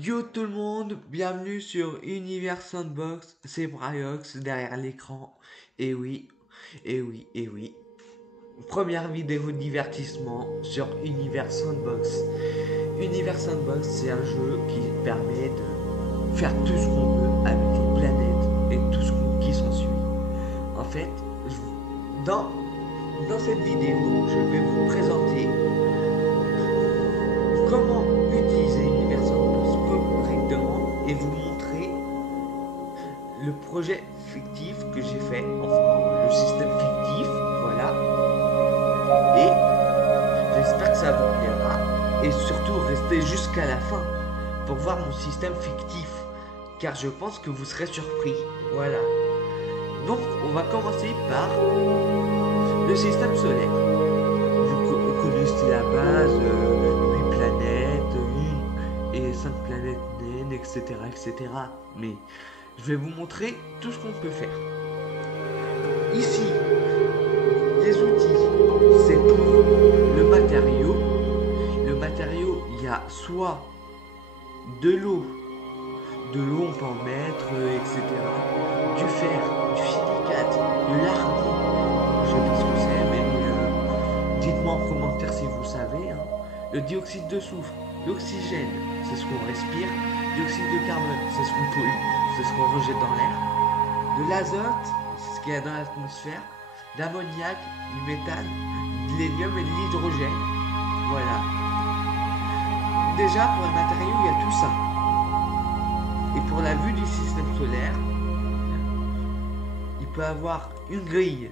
Yo tout le monde, bienvenue sur Univers Sandbox, c'est Bryox derrière l'écran. Et oui, et oui. Première vidéo de divertissement sur Univers Sandbox. Univers Sandbox, c'est un jeu qui permet de faire tout ce qu'on veut avec les planètes et tout ce qui s'ensuit. En fait, dans cette vidéo, je vais vous présenter comment utiliser Univers Sandbox correctement et vous montrer le projet fictif que j'ai fait, enfin le système fictif, voilà. Et j'espère que ça vous plaira et surtout restez jusqu'à la fin pour voir mon système fictif car je pense que vous serez surpris, voilà. Donc on va commencer par le système solaire. Vous connaissez la base, 8 planètes, 1 et 5 planètes naines, etc., etc. Mais je vais vous montrer tout ce qu'on peut faire. Ici, les outils, c'est pour le matériau. Le matériau, il y a soit de l'eau on peut en mettre, etc. Du fer, du silicate, de l'argile. Je sais pas ce que c'est, mais dites-moi en commentaire si vous savez. Hein. Le dioxyde de soufre, l'oxygène, c'est ce qu'on respire. Dioxyde de carbone, c'est ce qu'on pollue, c'est ce qu'on rejette dans l'air. De l'azote, c'est ce qu'il y a dans l'atmosphère. D'ammoniac, du méthane, de l'hélium et de l'hydrogène. Voilà. Déjà, pour les matériaux, il y a tout ça. Et pour la vue du système solaire, il peut avoir une grille.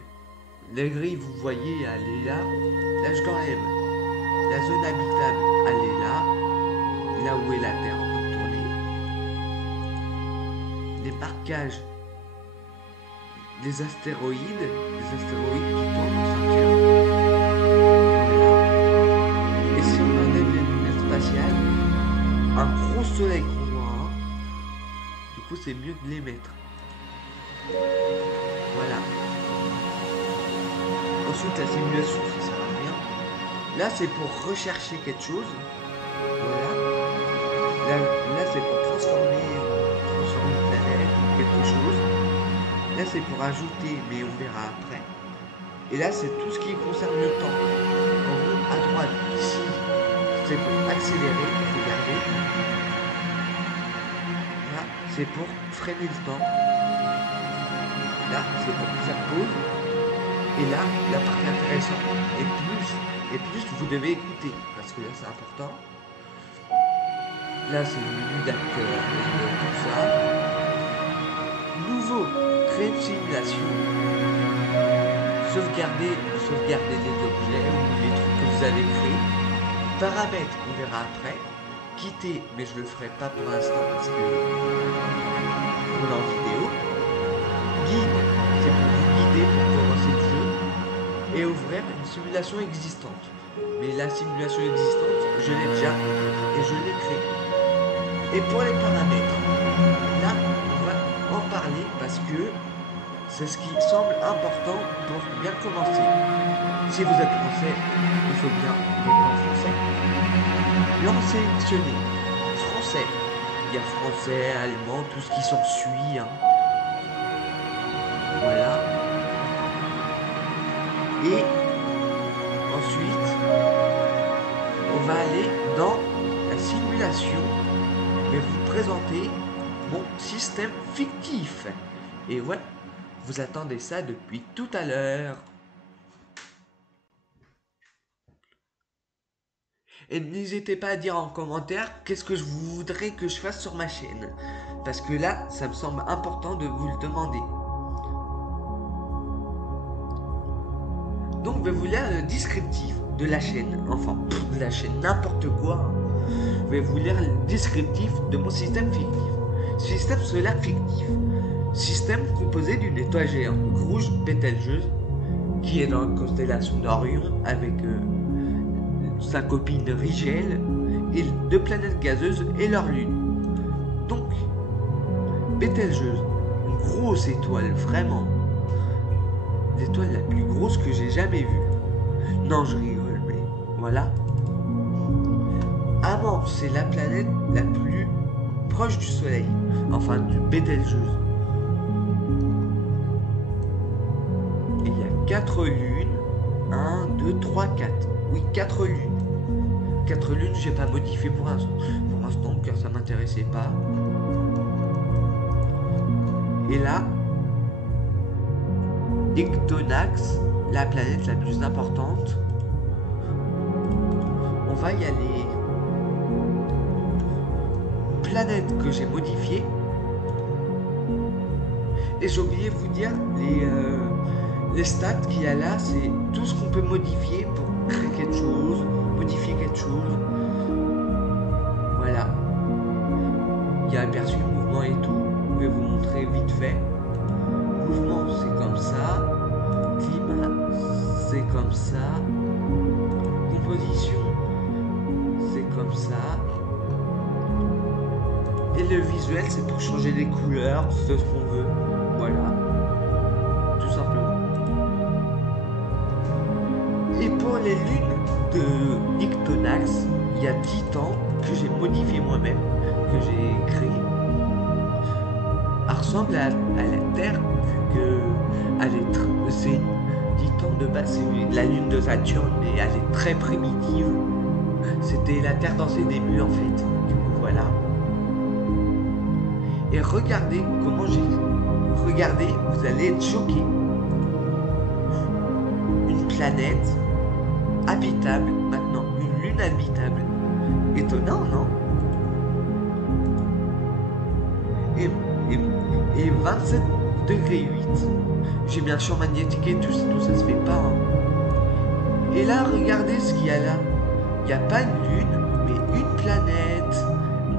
La grille, vous voyez, elle est là. Là, je l'enlève. La zone habitable, elle est là. Là où est la Terre en train de tourner. Les marquages. Les astéroïdes qui tournent en ceinture. Voilà. Et si on enlève les lunettes spatiales, un gros soleil qu'on voit, du coup c'est mieux de les mettre. Voilà. Ensuite la simulation, ça sert à rien. Là c'est pour rechercher quelque chose. Voilà. Là c'est pour transformer une planète ou quelque chose. Là c'est pour ajouter, mais on verra après. Et là c'est tout ce qui concerne le temps. En haut à droite, ici, c'est pour accélérer, regardez. Là c'est pour freiner le temps. Là c'est pour faire pause. Et là, la partie intéressante. Et plus vous devez écouter, parce que là c'est important. Là c'est le menu d'acteur, tout ça. Nouveau. Créer une simulation, sauvegarder les objets ou les trucs que vous avez créés, paramètres, on verra après, quitter, mais je le ferai pas pour l'instant parce que on est en vidéo, guide, c'est pour vous guider pour commencer le jeu, et ouvrir une simulation existante. Mais la simulation existante, je l'ai déjà et je l'ai créée. Et pour les paramètres, là, on va en parler parce que c'est ce qui semble important pour bien commencer. Si vous êtes français, il faut bien mettre en français. Lancer sélectionner français. Il y a français, allemand, tout ce qui s'ensuit. Hein. Voilà. Et ensuite, on va aller dans la simulation. Je vais vous présenter mon système fictif. Et ouais, vous attendez ça depuis tout à l'heure. Et n'hésitez pas à dire en commentaire qu'est-ce que je voudrais que je fasse sur ma chaîne. Parce que là, ça me semble important de vous le demander. Donc, je vais vous lire le descriptif de la chaîne. Enfin, de la chaîne, n'importe quoi. Je vais vous lire le descriptif de mon système fictif. Système solaire fictif. Système composé d'une étoile géante rouge Bételgeuse qui est dans la constellation d'Orion avec sa copine Rigel et 2 planètes gazeuses et leur lune. Donc, Bételgeuse, une grosse étoile, vraiment. L'étoile la plus grosse que j'ai jamais vue. Non, je rigole, mais voilà. Amant, c'est la planète la plus proche du soleil, enfin du Bételgeuse. Et il y a 4 lunes. 1, 2, 3, 4. Oui, 4 lunes. 4 lunes, j'ai pas modifié pour l'instant, car ça m'intéressait pas. Et là, Ectonax, la planète la plus importante. On va y aller. Planète que j'ai modifiée. Et j'ai oublié de vous dire, les stats qu'il y a là, c'est tout ce qu'on peut modifier pour créer quelque chose, modifier quelque chose. Voilà. Il y a aperçu le mouvement et tout. Je vais vous montrer vite fait. Mouvement, c'est comme ça. Climat, c'est comme ça. Composition, c'est comme ça. Et le visuel, c'est pour changer les couleurs, c'est ce qu'on veut. Voilà. Tout simplement. Et pour les lunes de Ictonax, il y a Titan que j'ai modifié moi-même, que j'ai créé. Elle ressemble à la Terre, vu que c'est Titan de base, c'est la lune de Saturne, mais elle est très primitive. C'était la Terre dans ses débuts en fait. Du coup voilà. Et regardez comment j'ai... Regardez, vous allez être choqués. Une planète habitable, maintenant une lune habitable. Étonnant, non? Et 27 degrés 8. J'ai bien sûr magnétiqué, tout ça se fait pas. Hein. Et là, regardez ce qu'il y a là. Il n'y a pas une lune, mais une planète.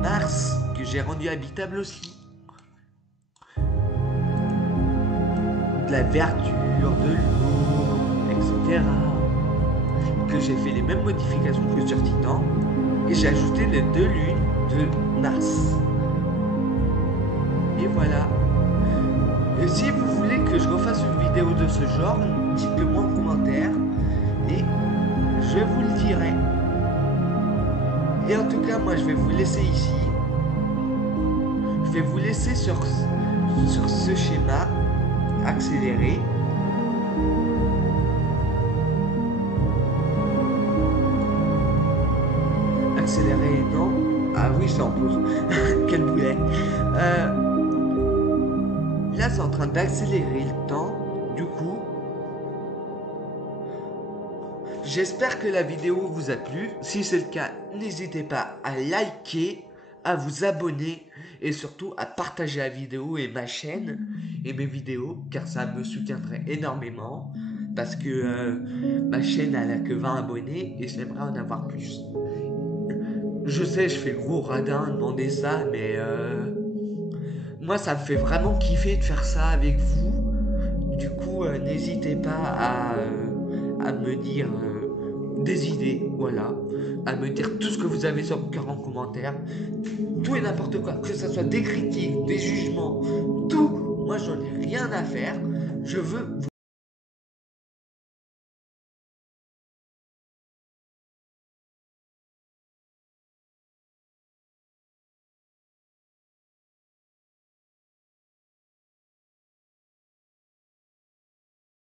Mars, que j'ai rendu habitable aussi. De la verdure, de l'eau, etc. Que j'ai fait les mêmes modifications que sur Titan. Et j'ai ajouté les 2 lunes de Mars. Et voilà. Et si vous voulez que je refasse une vidéo de ce genre, dites-le moi en commentaire et je vous le dirai. Et en tout cas, moi je vais vous laisser ici. Je vais vous laisser sur ce schéma accéléré. Accéléré, non? Ah oui, c'est en pause. Quel boulet. Là, c'est en train d'accélérer le temps. Du coup, j'espère que la vidéo vous a plu. Si c'est le cas, n'hésitez pas à liker, à vous abonner et surtout à partager la vidéo et ma chaîne et mes vidéos, car ça me soutiendrait énormément. Parce que ma chaîne, elle a que 20 abonnés et j'aimerais en avoir plus. Je sais, je fais le gros radin demander ça, mais moi ça me fait vraiment kiffer de faire ça avec vous. Du coup, n'hésitez pas à me dire des idées, voilà, à me dire tout ce que vous avez sur le cœur en commentaire, tout et n'importe quoi, que ce soit des critiques, des jugements, tout. Moi j'en ai rien à faire, je veux